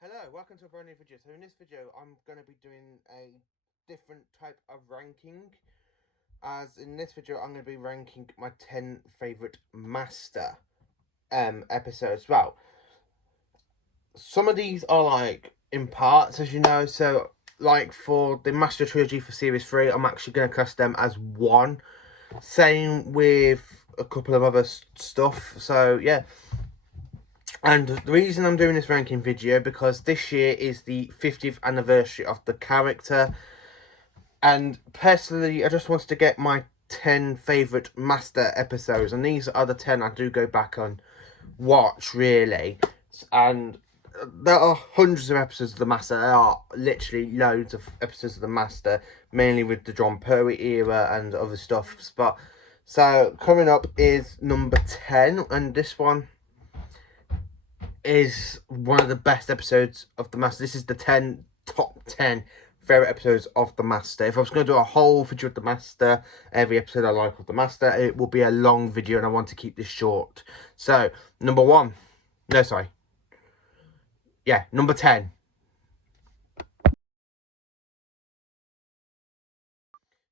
Hello, welcome to a brand new video. So in this video, I'm going to be doing a different type of ranking. As in this video, I'm going to be ranking my 10 favourite Master episodes. Well, some of these are like in parts, as you know. So like for the Master Trilogy for Series 3, I'm actually going to class them as one. Same with a couple of other stuff. So yeah. And the reason I'm doing this ranking video, because this year is the 50th anniversary of the character. And personally, I just wanted to get my 10 favourite Master episodes. And these are the 10 I do go back and watch, really. And there are hundreds of episodes of the Master. There are literally loads of episodes of the Master, mainly with the Jon Pertwee era and other stuff. But so coming up is number 10, and this one is one of the best episodes of the Master. This is the top 10 favourite episodes of the Master. If I was going to do a whole video of the Master, every episode I like of the Master, it will be a long video, and I want to keep this short. So, number 10.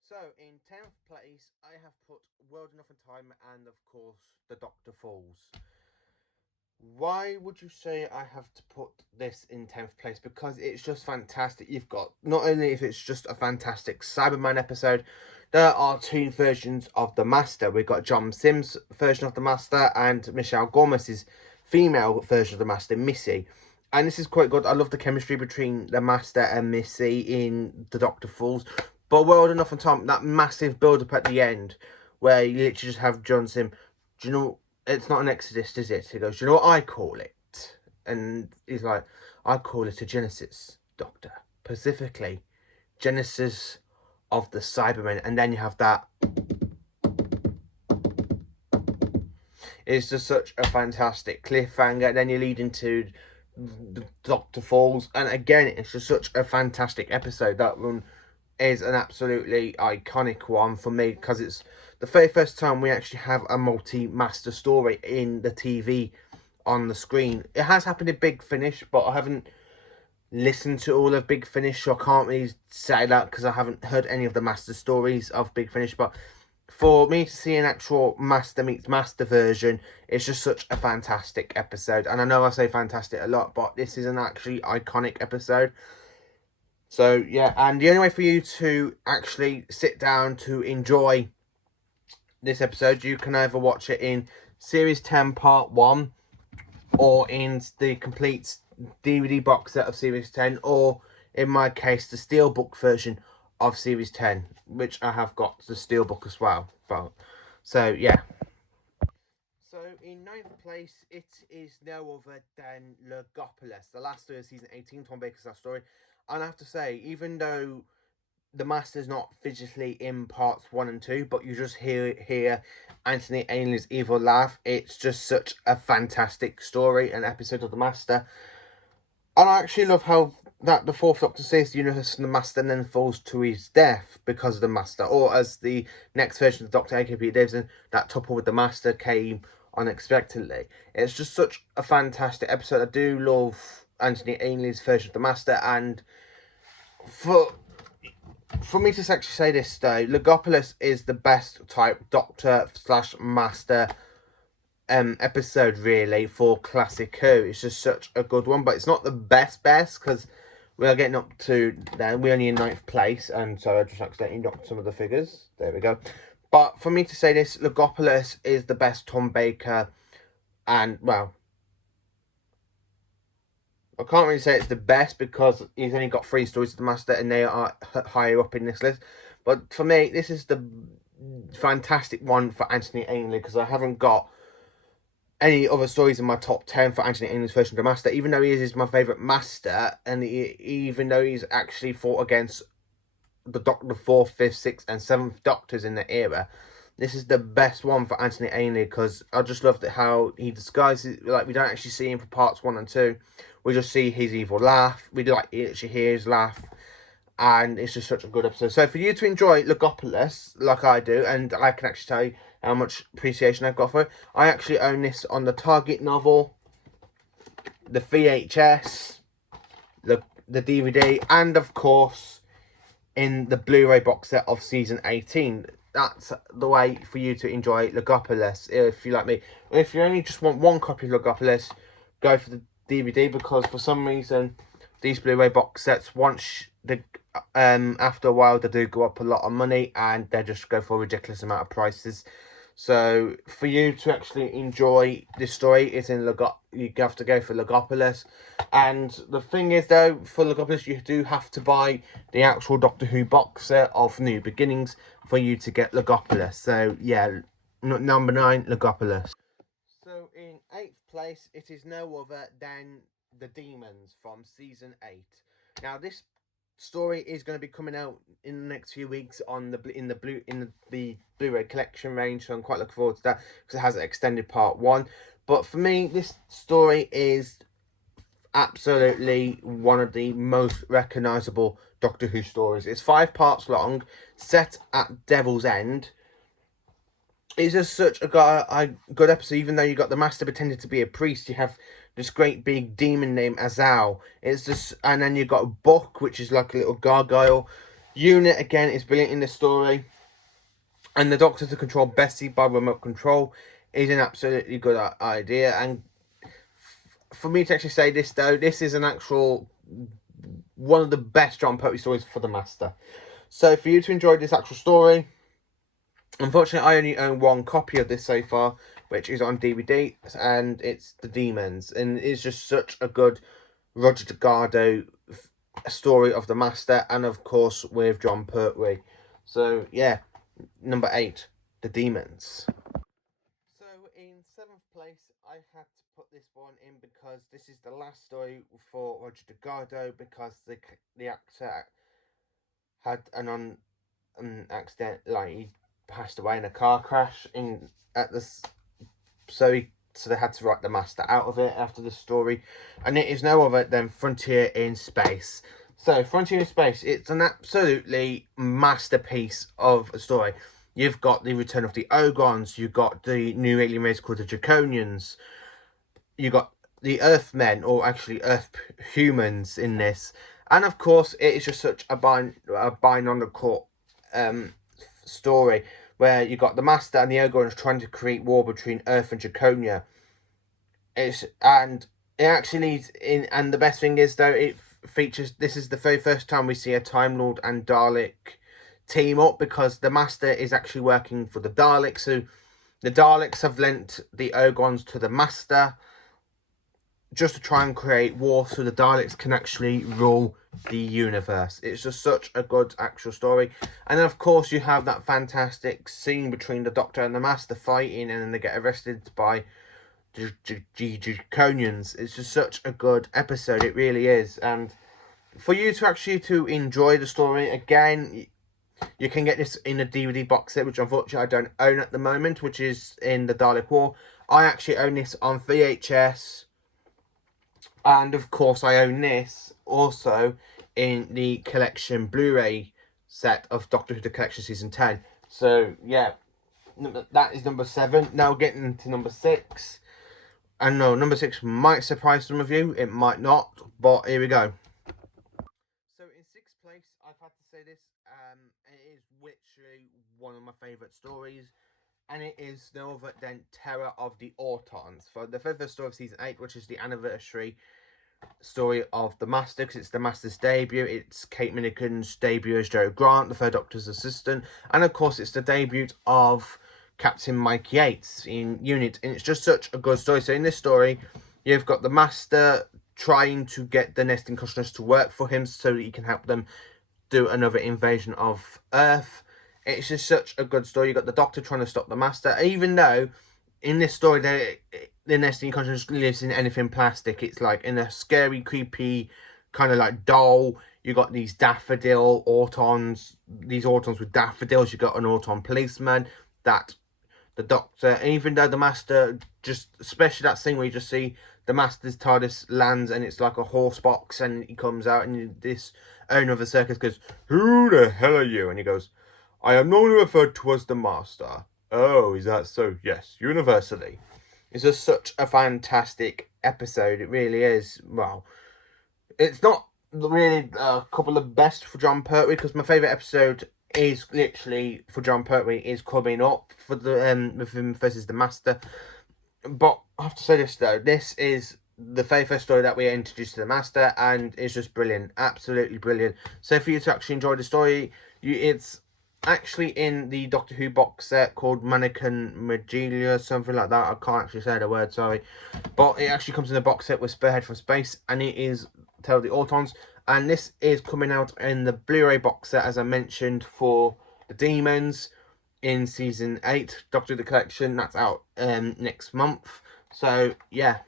So, in 10th place, I have put World Enough and Time, and of course, The Doctor Falls. Why would you say I have to put this in 10th place? Because it's just fantastic. You've got, not only if it's just a fantastic Cyberman episode, there are two versions of the Master. We've got John Sims' version of the Master and Michelle Gomez's female version of the Master, Missy. And this is quite good. I love the chemistry between the Master and Missy in The Doctor Falls. But World Enough and Time, that massive build-up at the end, where you literally just have John Sim. Do you know, it's not an Exodus, is it? He goes, do you know what I call it? And he's like, I call it a Genesis, Doctor. Specifically, Genesis of the Cybermen. And then you have that. It's just such a fantastic cliffhanger. And then you lead into the Doctor Falls. And again, it's just such a fantastic episode. That one is an absolutely iconic one for me, because it's the very first time we actually have a multi-Master story in the TV on the screen. It has happened in Big Finish, but I haven't listened to all of Big Finish, so I can't really say that because I haven't heard any of the Master stories of Big Finish. But for me to see an actual Master meets Master version, it's just such a fantastic episode. And I know I say fantastic a lot, but this is an actually iconic episode. So yeah, and the only way for you to actually sit down to enjoy this episode, you can either watch it in Series 10 Part 1 or in the complete DVD box set of Series 10, or in my case, the Steelbook version of Series 10, which I have got the Steelbook as well. So yeah. So in 9th place, it is no other than Logopolis, the last of season 18, Tom Baker's last story. And I have to say, even though the Master's not physically in parts 1 and 2, but you just hear Anthony Ainley's evil laugh, it's just such a fantastic story and episode of the Master. And I actually love how that the Fourth Doctor saves the universe from the Master and then falls to his death because of the Master. Or as the next version of the Doctor, aka Peter Davison, that topple with the Master came unexpectedly. It's just such a fantastic episode. I do love Anthony Ainley's version of the Master, and for me to actually say this though, Logopolis is the best type Doctor / Master episode really for Classic Who. It's just such a good one, but it's not the best because we are getting up to then. We're only in 9th place, and so I just accidentally knocked some of the figures. There we go. But for me to say this, Logopolis is the best Tom Baker, and well, I can't really say it's the best because he's only got 3 stories of the Master and they are higher up in this list. But for me, this is the fantastic one for Anthony Ainley, because I haven't got any other stories in my top 10 for Anthony Ainley's version of the Master, even though he is my favourite Master, and even though he's actually fought against the Doctor, the 4th, 5th, 6th and 7th Doctors in the era. This is the best one for Anthony Ainley, because I just loved it how he disguises, like, we don't actually see him for parts 1 and 2. We just see his evil laugh. We actually hear his laugh. And it's just such a good episode. So for you to enjoy Logopolis, like I do, and I can actually tell you how much appreciation I've got for it, I actually own this on the Target novel, the VHS, the DVD, and of course in the Blu-ray box set of season 18. That's the way for you to enjoy Logopolis if you like me. If you only just want one copy of Logopolis, go for the DVD, because for some reason these Blu-ray box sets, once the after a while, they do go up a lot of money, and they just go for a ridiculous amount of prices. So for you to actually enjoy this story, it's in you have to go for Logopolis. And the thing is, though, for Logopolis, you do have to buy the actual Doctor Who box set of New Beginnings for you to get Logopolis. So yeah, number 9, Logopolis. So in 8th place, it is no other than The Demons from season 8. Now this story is going to be coming out in the next few weeks on the Blu-ray collection range, so I'm quite looking forward to that, because it has an extended part 1. But for me, this story is absolutely one of the most recognisable Doctor Who stories. It's 5 parts long, set at Devil's End. It's just such a good episode. Even though you got the Master pretending to be a priest, you have this great big demon named Azal. It's just, and then you've got Buck, which is like a little gargoyle. Unit, again, is brilliant in the story. And the Doctor to control Bessie by remote control is an absolutely good idea. And for me to actually say this, though, this is an actual one of the best Jon Pertwee stories for the Master. So for you to enjoy this actual story, unfortunately, I only own one copy of this so far, which is on DVD, and it's The Demons. And it's just such a good Roger Delgado story of the Master, and of course with Jon Pertwee. So yeah, number 8, The Demons. So in 7th place, I had to put this one in because this is the last story for Roger Delgado, because the actor had an accident, like he passed away in a car crash so they had to write the Master out of it after the story, and it is no other than Frontier in Space. So Frontier in Space, it's an absolutely masterpiece of a story. You've got the return of the Ogons, you've got the new alien race called the Draconians, you got the Earthmen, or actually Earth humans in this, and of course it is just such a binaural story where you got the Master and the Ogons trying to create war between Earth and Draconia. And the best thing is, though, it features, this is the very first time we see a Time Lord and Dalek team up, because the Master is actually working for the Daleks. So the Daleks have lent the Ogons to the Master just to try and create war, so the Daleks can actually rule the universe. It's just such a good actual story. And then of course you have that fantastic scene between the Doctor and the Master fighting, and then they get arrested by Draconians. It's just such a good episode, it really is. And for you to actually enjoy the story, again, you can get this in a DVD box set, which unfortunately I don't own at the moment, which is in the Dalek War. I actually own this on VHS, and of course I own this also in the collection Blu-ray set of Doctor Who The Collection Season 10. So yeah, that is number 7. Now getting to number 6. And no, number 6 might surprise some of you, it might not, but here we go. So in 6th place, I've had to say this, it is literally one of my favourite stories, and it is no other than Terror of the Autons, for the 5th story of season 8, which is the anniversary story of the Master, because it's the Master's debut. It's Kate Millican's debut as Jo Grant, the 3rd Doctor's assistant, and of course it's the debut of Captain Mike Yates in Unit, and it's just such a good story. So in this story, you've got the Master trying to get the Nesting Consciousness to work for him so that he can help them do another invasion of Earth. It's just such a good story. You've got the Doctor trying to stop the Master, even though in this story the Nesting Consciousness lives in anything plastic. It's like in a scary, creepy kind of like doll. You got these daffodil Autons, these Autons with daffodils. You got an Auton policeman that the Doctor, even though the Master, just especially that scene where you just see the Master's TARDIS lands and it's like a horse box, and he comes out and this owner of the circus goes, "Who the hell are you?" And he goes, "I am normally referred to as the Master." "Oh, is that so?" "Yes, universally." It's just such a fantastic episode, it really is. Well, it's not really a couple of best for Jon Pertwee, because my favourite episode is literally for Jon Pertwee is coming up for the with him versus the Master. But I have to say this though, this is the very first story that we introduced to the Master, and it's just brilliant, absolutely brilliant. So for you to actually enjoy the story, it's actually in the Doctor Who box set called Mannequin Magellan, something like that. I can't actually say the word, sorry, but it actually comes in a box set with Spearhead from Space, and it is Tale of the Autons, and this is coming out in the Blu-ray box set, as I mentioned, for the Demons in season 8, Doctor Who the Collection. That's out next month. So yeah.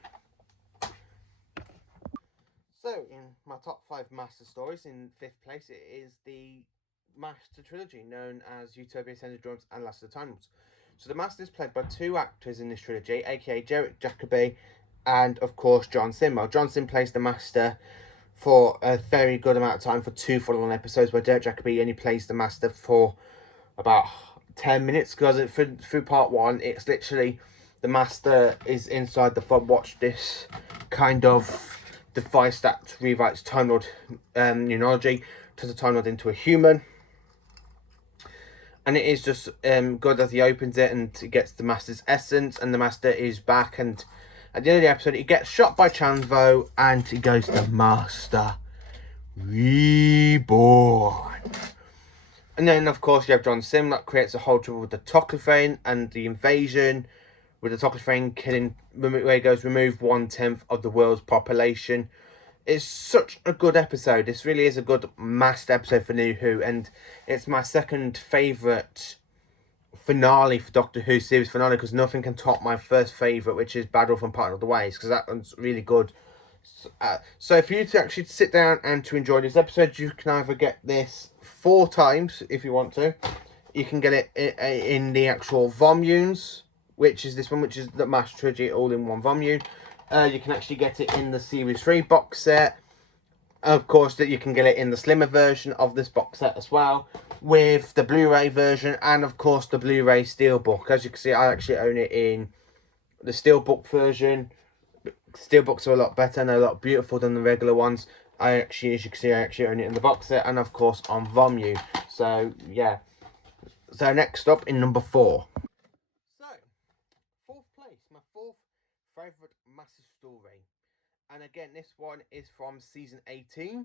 So in my top 5 Master stories, in 5th place it is the Master trilogy, known as Utopia, Sense of Drums, and Last of the Time Lords. So the Master is played by 2 actors in this trilogy, aka Derek Jacobi and of course John Simm. Well, John Simm plays the Master for a very good amount of time, for 2 full-on episodes, where Derek Jacobi only plays the Master for about 10 minutes, because through part 1 it's literally the Master is inside the fob. Watch this kind of device that rewrites Time Lord immunology, turns a Time Lord into a human, and it is just good as he opens it and he gets the Master's essence, and the Master is back, and at the end of the episode he gets shot by Chanvo and he goes to Master Reborn. And then of course you have John Simm that creates a whole trouble with the Toclafane and the invasion, with the Toclafane killing, where he goes, remove 1/10 of the world's population. It's such a good episode. This really is a good Master episode for New Who, and it's my second favourite finale for Doctor Who series finale, because nothing can top my first favourite, which is Battle from Part of the Ways, because that one's really good. So for you to actually sit down and to enjoy this episode, you can either get this 4 times if you want to. You can get it in the actual volumes, which is this one, which is the Master Trilogy all in one volume. You can actually get it in the Series 3 box set. Of course, that you can get it in the slimmer version of this box set as well, with the Blu-ray version, and of course the Blu-ray Steelbook. As you can see, I actually own it in the Steelbook version. Steelbooks are a lot better and a lot beautiful than the regular ones. I actually, as you can see, I actually own it in the box set, and of course on volume. So yeah. So next up in number 4. So 4th place, my 4th favourite Master story. And again, this one is from season 18,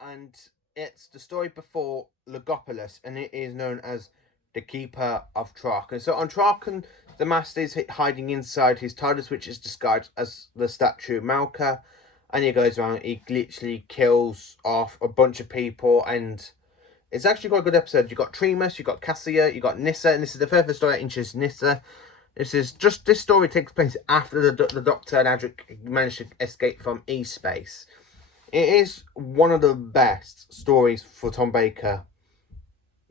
and it's the story before Logopolis, and it is known as the Keeper of Traken. So on Traken, the Master is hiding inside his TARDIS, which is disguised as the statue Malka, and he goes around, he literally kills off a bunch of people, and it's actually quite a good episode. You've got Tremas, you've got Cassia, you've got Nyssa, and this is the further story that introduces Nyssa. This story takes place after the Doctor and Adric managed to escape from E-Space. It is one of the best stories for Tom Baker.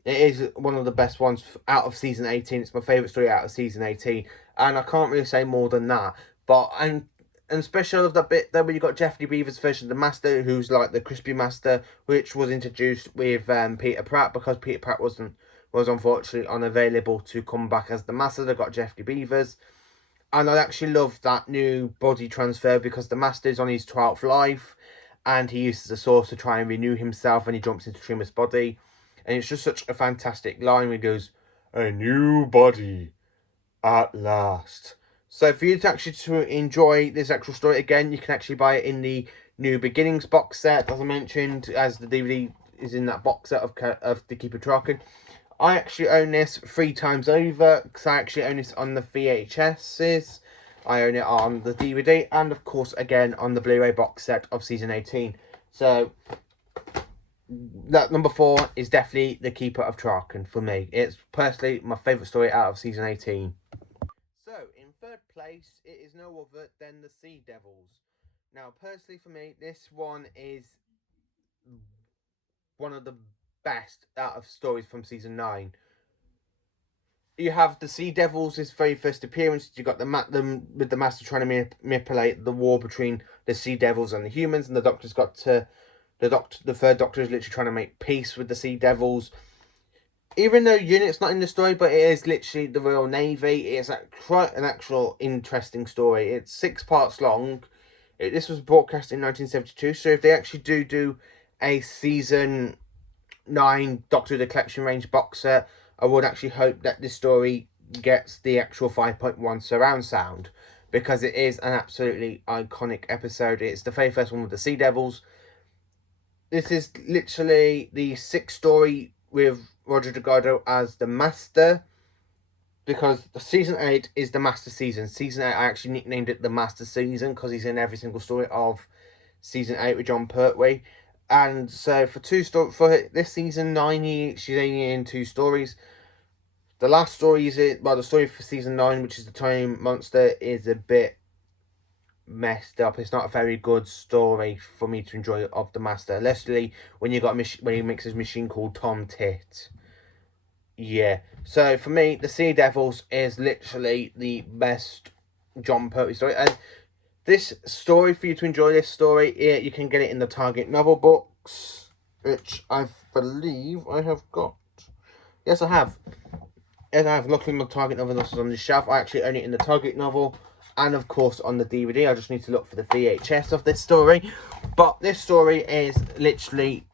It is one of the best ones out of season 18. It's my favourite story out of season 18. And I can't really say more than that. But, and especially I love that bit there where you got Jeffrey Beaver's version of the Master, who's like the Crispy Master, which was introduced with Peter Pratt, because Peter Pratt was unfortunately unavailable to come back as the Master. They got Jeffrey Beavers, and I actually love that new body transfer, because the Master is on his 12th life, and he uses the Source to try and renew himself, and he jumps into Tremas' body, and it's just such a fantastic line where he goes, "A new body, at last." So for you to actually enjoy this actual story, again, you can actually buy it in the New Beginnings box set, as I mentioned, as the DVD is in that box set of The Keeper of Traken. I actually own this 3 times over, because I actually own this on the VHSs, I own it on the DVD, and of course again on the Blu-ray box set of season 18. So that number 4 is definitely The Keeper of Traken for me. It's personally my favourite story out of season 18. So in 3rd place, it is no other than The Sea Devils. Now personally for me, this one is one of the best out of stories from season 9. You have the Sea Devils, his very first appearance. You got them with the Master trying to manipulate the war between the Sea Devils and the humans, and the Doctor's got to the 3rd Doctor is literally trying to make peace with the Sea Devils. Even though Unit's not in the story, but it is literally the Royal Navy. It's quite an actual interesting story. It's 6 parts long. This was broadcast in 1972, so if they actually do a season 9 Doctor Who The Collection Range box set, I would actually hope that this story gets the actual 5.1 surround sound, because it is an absolutely iconic episode. It's the very first one with the Sea Devils. This is literally the 6th story with Roger Delgado as the Master, because the season 8 is the Master season. Season 8, I actually nicknamed it the Master season because he's in every single story of season 8 with Jon Pertwee. And so for this season 9, she's only in 2 stories. The last story the story for season 9, which is the Time Monster, is a bit messed up. It's not a very good story for me to enjoy of the Master, especially when when he makes his machine called Tom Tit. Yeah. So for me, the Sea Devils is literally the best Jon Pertwee story. And this story, for you to enjoy this story, you can get it in the Target novel books, which I believe I have got. Yes, I have. And I have looked in my Target novel that's on the shelf. I actually own it in the Target novel and, of course, on the DVD. I just need to look for the VHS of this story. But this story is literally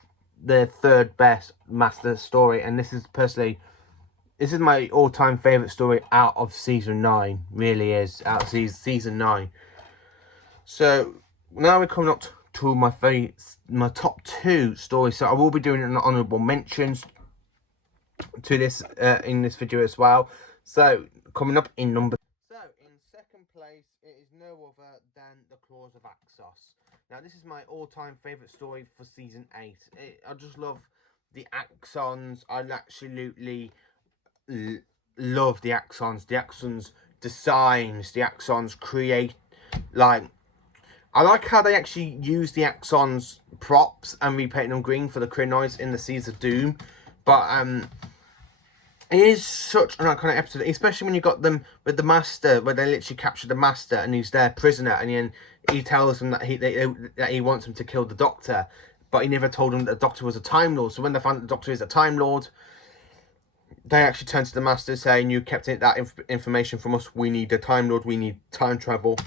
the 3rd best Master story. And this is my all-time favourite story out of season 9. Really is, out of season 9. So now we're coming up to my top 2 stories. So I will be doing an honourable mentions to this in this video as well. So coming up in number. So in 2nd place, it is no other than The Claws of Axos. Now this is my all-time favourite story for season 8. I just love the Axons. I absolutely love the Axons. The Axons designs, the Axons create, like, I like how they actually use the Axons props and repainting them green for the Krynoids in the Seas of Doom. But it is such an iconic episode, especially when you got them with the Master, where they literally capture the Master and he's their prisoner, and then he tells them that he wants them to kill the Doctor, but he never told them that the Doctor was a Time Lord. So when they found that the Doctor is a Time Lord, they actually turn to the Master saying, "You kept that information from us. We need a Time Lord. We need time travel."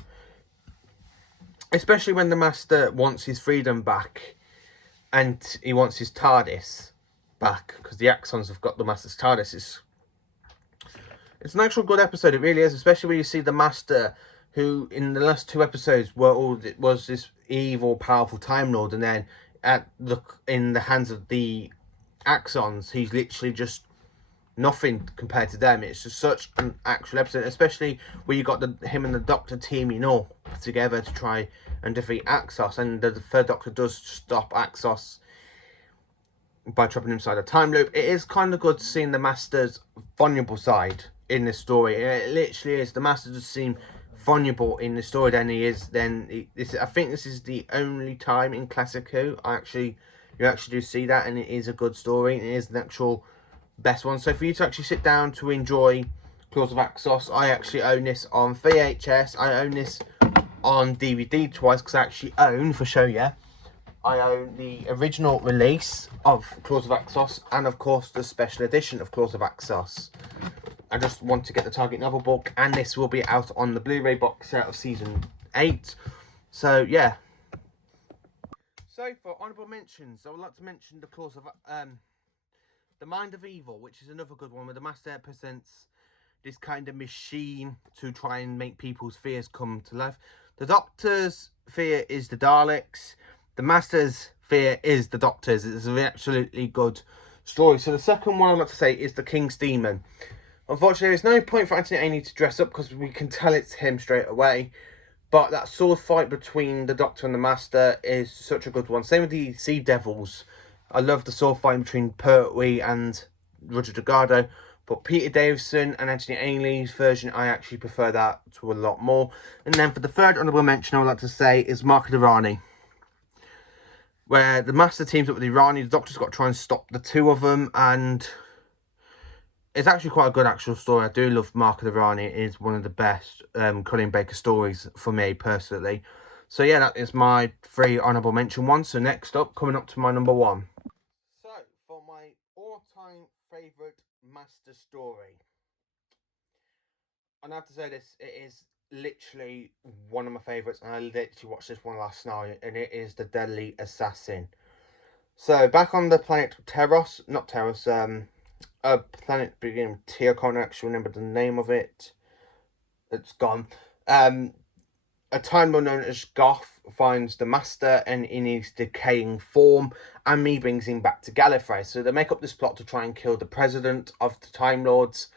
Especially when the Master wants his freedom back, and he wants his TARDIS back, because the Axons have got the Master's TARDIS. It's an actual good episode, it really is, especially when you see the Master, who in the last 2 episodes was this evil, powerful Time Lord, and then in the hands of the Axons, he's literally just nothing compared to them. It's just such an actual episode, especially where you got him and the Doctor teaming up together to try and defeat Axos, and the 3rd Doctor does stop Axos by trapping him inside a time loop. It is kind of good seeing the Master's vulnerable side in this story. It literally is. The Master does seem vulnerable in the story than he is. I think this is the only time in Classic Who you actually do see that, and it is a good story. It is an actual best one. So for you to actually sit down to enjoy Claws of Axos, I actually own this on VHS. I own this on DVD twice, because I actually own, for show you, I own the original release of Claws of Axos and, of course, the special edition of Claws of Axos. I just want to get the Target novel book, and this will be out on the Blu-ray box set of season 8. So yeah. So for honourable mentions, I would like to mention the Claws of The Mind of Evil, which is another good one, where the Master presents this kind of machine to try and make people's fears come to life. The Doctor's fear is the Daleks. The Master's fear is the Doctor's. It's an absolutely good story. So the second one I'd like to say is the King's Demon. Unfortunately, there's no point for Anthony Ainley to dress up, because we can tell it's him straight away. But that sword fight between the Doctor and the Master is such a good one. Same with the Sea Devils. I love the sword fight between Pertwee and Roger Delgado. But Peter Davison and Anthony Ainley's version, I actually prefer that to a lot more. And then for the third honourable mention, I would like to say is Mark of the Rani, where the Master teams up with the Irani. The Doctor's got to try and stop the 2 of them, and it's actually quite a good actual story. I do love Mark of the Rani. It is one of the best Colin Baker stories for me personally. So yeah, that is my 3 honourable mention ones. So next up, coming up to my number 1. So for my all-time favourite Master story, and I have to say this, it is literally one of my favourites, and I literally watched this one last night, and it is The Deadly Assassin. So, back on the planet Teros, not Teros, a planet beginning with T. I can't actually remember the name of it. It's gone. A Time Lord known as Goth finds the Master and in his decaying form, and me brings him back to Gallifrey. So they make up this plot to try and kill the president of the Time Lords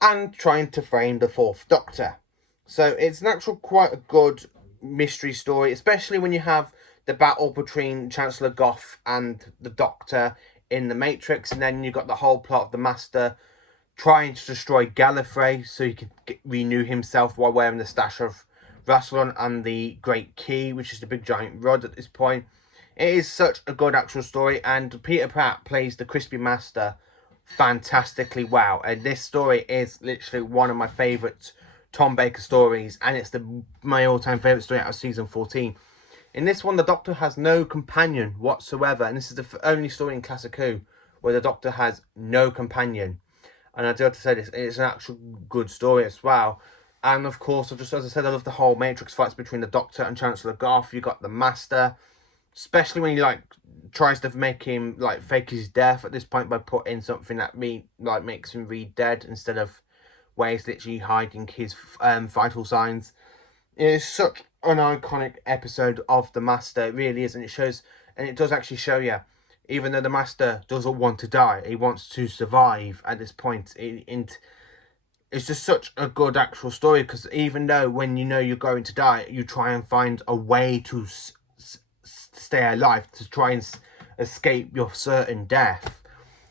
and trying to frame the Fourth Doctor. So it's an actual quite a good mystery story, especially when you have the battle between Chancellor Goth and the Doctor in the Matrix, and then you've got the whole plot of the Master trying to destroy Gallifrey so he could renew himself while wearing the stash of Rassilon and the Great Key, which is the big giant rod at this point. It is such a good actual story, and Peter Pratt plays the Crispy Master fantastically well. And this story is literally one of my favourite Tom Baker stories, and it's my all-time favourite story out of season 14. In this one, the Doctor has no companion whatsoever, and this is the only story in Classic Who where the Doctor has no companion. And I do have to say this, it's an actual good story as well. And of course, as I said, I love the whole Matrix fights between the Doctor and Chancellor Goth. You got the Master, especially when he tries to make him fake his death at this point by putting something that makes him read dead instead of where he's literally hiding his vital signs. It is such an iconic episode of the Master. It really is, and it does actually show you. Even though the Master doesn't want to die, he wants to survive at this point. It's just such a good actual story, because even though when you know you're going to die, you try and find a way to stay alive, to try and escape your certain death.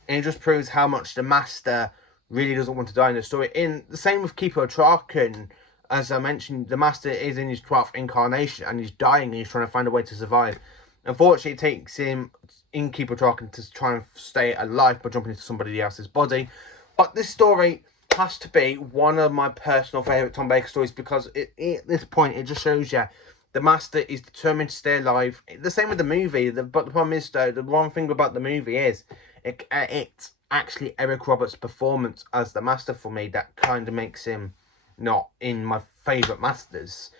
And it just proves how much the Master really doesn't want to die in the story. In the same with Keeper of Traken, as I mentioned, the Master is in his 12th incarnation and he's dying and he's trying to find a way to survive. Unfortunately, it takes him in Keeper Traken to try and stay alive by jumping into somebody else's body. But this story has to be one of my personal favourite Tom Baker stories, because at this point, it just shows you the Master is determined to stay alive. The same with the movie, but the problem is, though, the one thing about the movie is it's actually Eric Roberts' performance as the Master for me that kind of makes him not in my favourite Masters.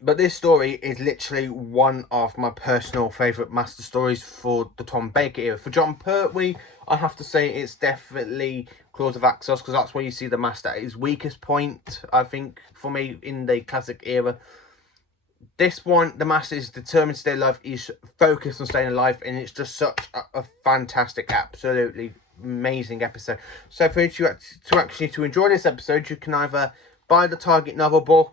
But this story is literally one of my personal favourite Master stories for the Tom Baker era. For Jon Pertwee, I have to say it's definitely Claws of Axos, because that's where you see the Master at his weakest point, I think, for me, in the classic era. This one, the Master is determined to stay alive. He's focused on staying alive, and it's just such a fantastic, absolutely amazing episode. So for you to enjoy this episode, you can either buy the Target novel book,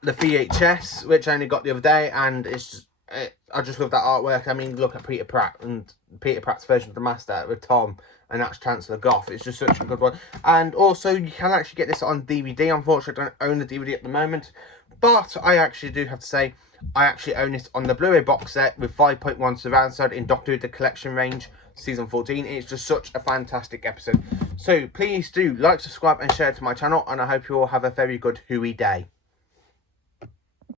the VHS, which I only got the other day, and I just love that artwork. I mean, look at Peter Pratt and Peter Pratt's version of the Master with Tom, and that's Chancellor Goth. It's just such a good one. And also, you can actually get this on DVD. Unfortunately, I don't own the DVD at the moment, but I actually do have to say, I actually own it on the Blu-ray box set with 5.1 surround sound in Doctor Who The Collection range, season 14. It's just such a fantastic episode. So please do like, subscribe, and share to my channel, and I hope you all have a very good Who-y day.